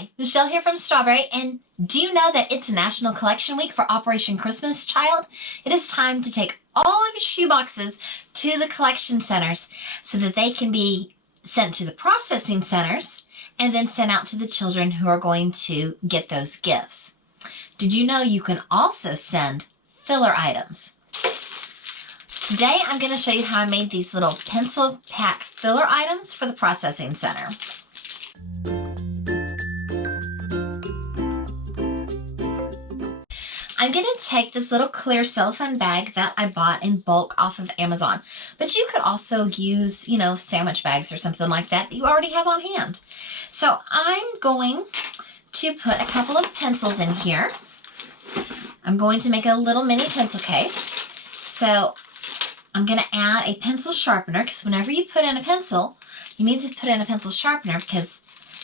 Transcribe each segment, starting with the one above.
Hi, Michelle here from Straw-Bearie, and do you know that it's National Collection Week for Operation Christmas Child? It is time to take all of your shoe boxes to the collection centers so that they can be sent to the processing centers and then sent out to the children who are going to get those gifts. Did you know you can also send filler items? Today I'm going to show you how I made these little pencil pack filler items for the processing center. I'm going to take this little clear cellophane bag that I bought in bulk off of Amazon. But you could also use, sandwich bags or something like that you already have on hand. So I'm going to put a couple of pencils in here. I'm going to make a little mini pencil case. So I'm going to add a pencil sharpener, because whenever you put in a pencil, you need to put in a pencil sharpener because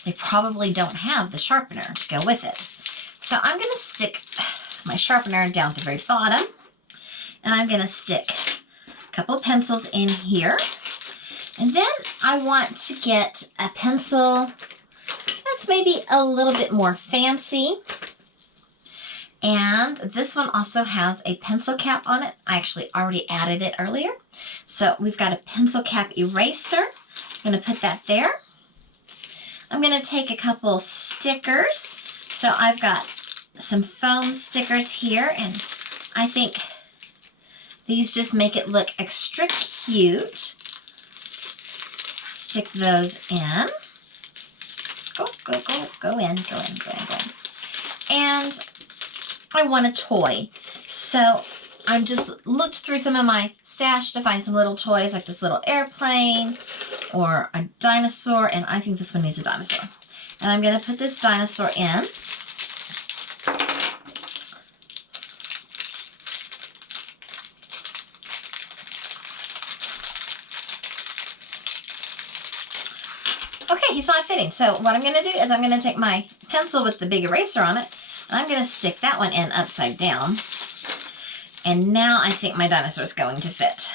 they probably don't have the sharpener to go with it. So I'm going to stick my sharpener down at the very bottom, and I'm going to stick a couple of pencils in here, and then I want to get a pencil that's maybe a little bit more fancy, and this one also has a pencil cap on it. I actually already added it earlier. So we've got a pencil cap eraser. I'm going to put that there. I'm going to take a couple stickers. So I've got some foam stickers here, and I think these just make it look extra cute. Stick those in. Go in. And I want a toy. So I'm just looked through some of my stash to find some little toys, like this little airplane or a dinosaur, and I think this one needs a dinosaur. And I'm going to put this dinosaur in. Okay, he's not fitting. So what I'm going to do is I'm going to take my pencil with the big eraser on it, and I'm going to stick that one in upside down. And now I think my dinosaur is going to fit.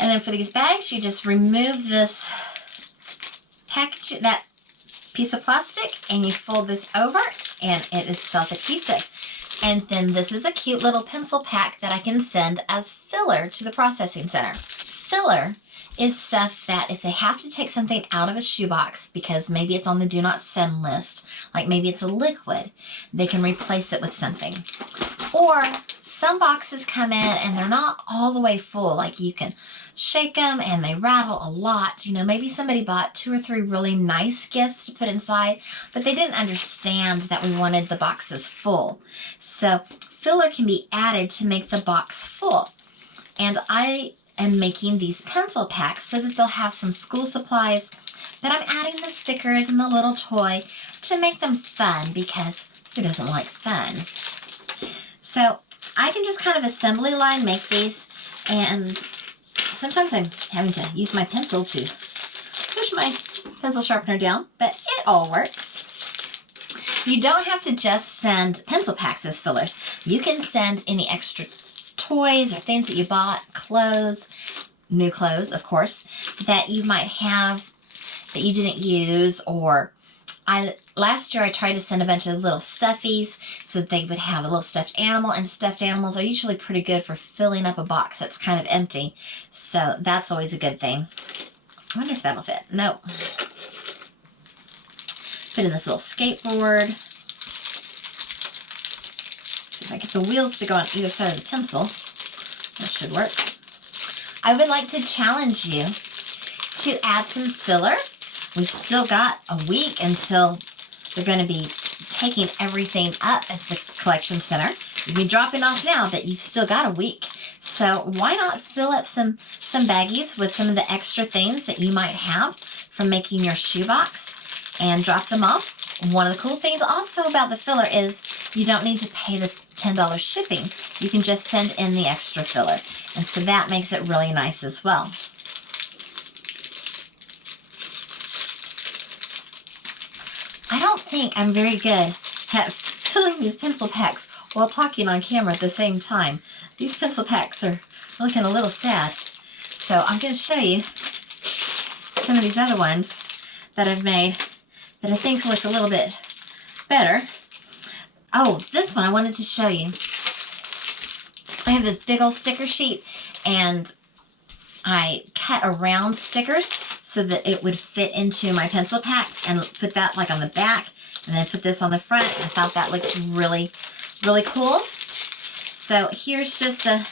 And then for these bags, you just remove this package, that piece of plastic, and you fold this over, and it is self-adhesive. And then this is a cute little pencil pack that I can send as filler to the processing center. Filler is stuff that if they have to take something out of a shoebox because maybe it's on the do not send list, like maybe it's a liquid, they can replace it with something. Or some boxes come in and they're not all the way full, like you can shake them and they rattle a lot. Maybe somebody bought 2 or 3 really nice gifts to put inside, but they didn't understand that we wanted the boxes full. So filler can be added to make the box full. And I am making these pencil packs so that they'll have some school supplies, but I'm adding the stickers and the little toy to make them fun, because who doesn't like fun? So I can just kind of assembly line make these, and sometimes I'm having to use my pencil to push my pencil sharpener down, but it all works. You don't have to just send pencil packs as fillers. You can send any extra toys or things that you bought, clothes, new clothes, of course, that you might have that you didn't use. Or last year I tried to send a bunch of little stuffies so that they would have a little stuffed animal, and stuffed animals are usually pretty good for filling up a box that's kind of empty. So that's always a good thing. I wonder if that'll fit. No. Put in this little skateboard. See if I get the wheels to go on either side of the pencil. That should work. I would like to challenge you to add some filler. We've still got a week until they're going to be taking everything up at the collection center. You'll be dropping off now, but you've still got a week. So why not fill up some baggies with some of the extra things that you might have from making your shoebox and drop them off. One of the cool things also about the filler is you don't need to pay the $10 shipping. You can just send in the extra filler. And so that makes it really nice as well. I don't think I'm very good at filling these pencil packs while talking on camera at the same time. These pencil packs are looking a little sad. So I'm going to show you some of these other ones that I've made that I think look a little bit better. Oh, this one I wanted to show you. I have this big old sticker sheet, and I cut around stickers so that it would fit into my pencil pack, and put that like on the back, and then put this on the front. I thought that looked really, really cool. So here's just a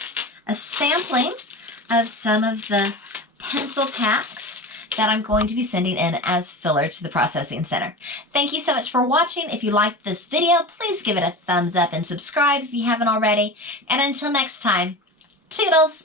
sampling of some of the pencil packs that I'm going to be sending in as filler to the processing center. Thank you so much for watching. If you liked this video, please give it a thumbs up and subscribe if you haven't already. And until next time, toodles!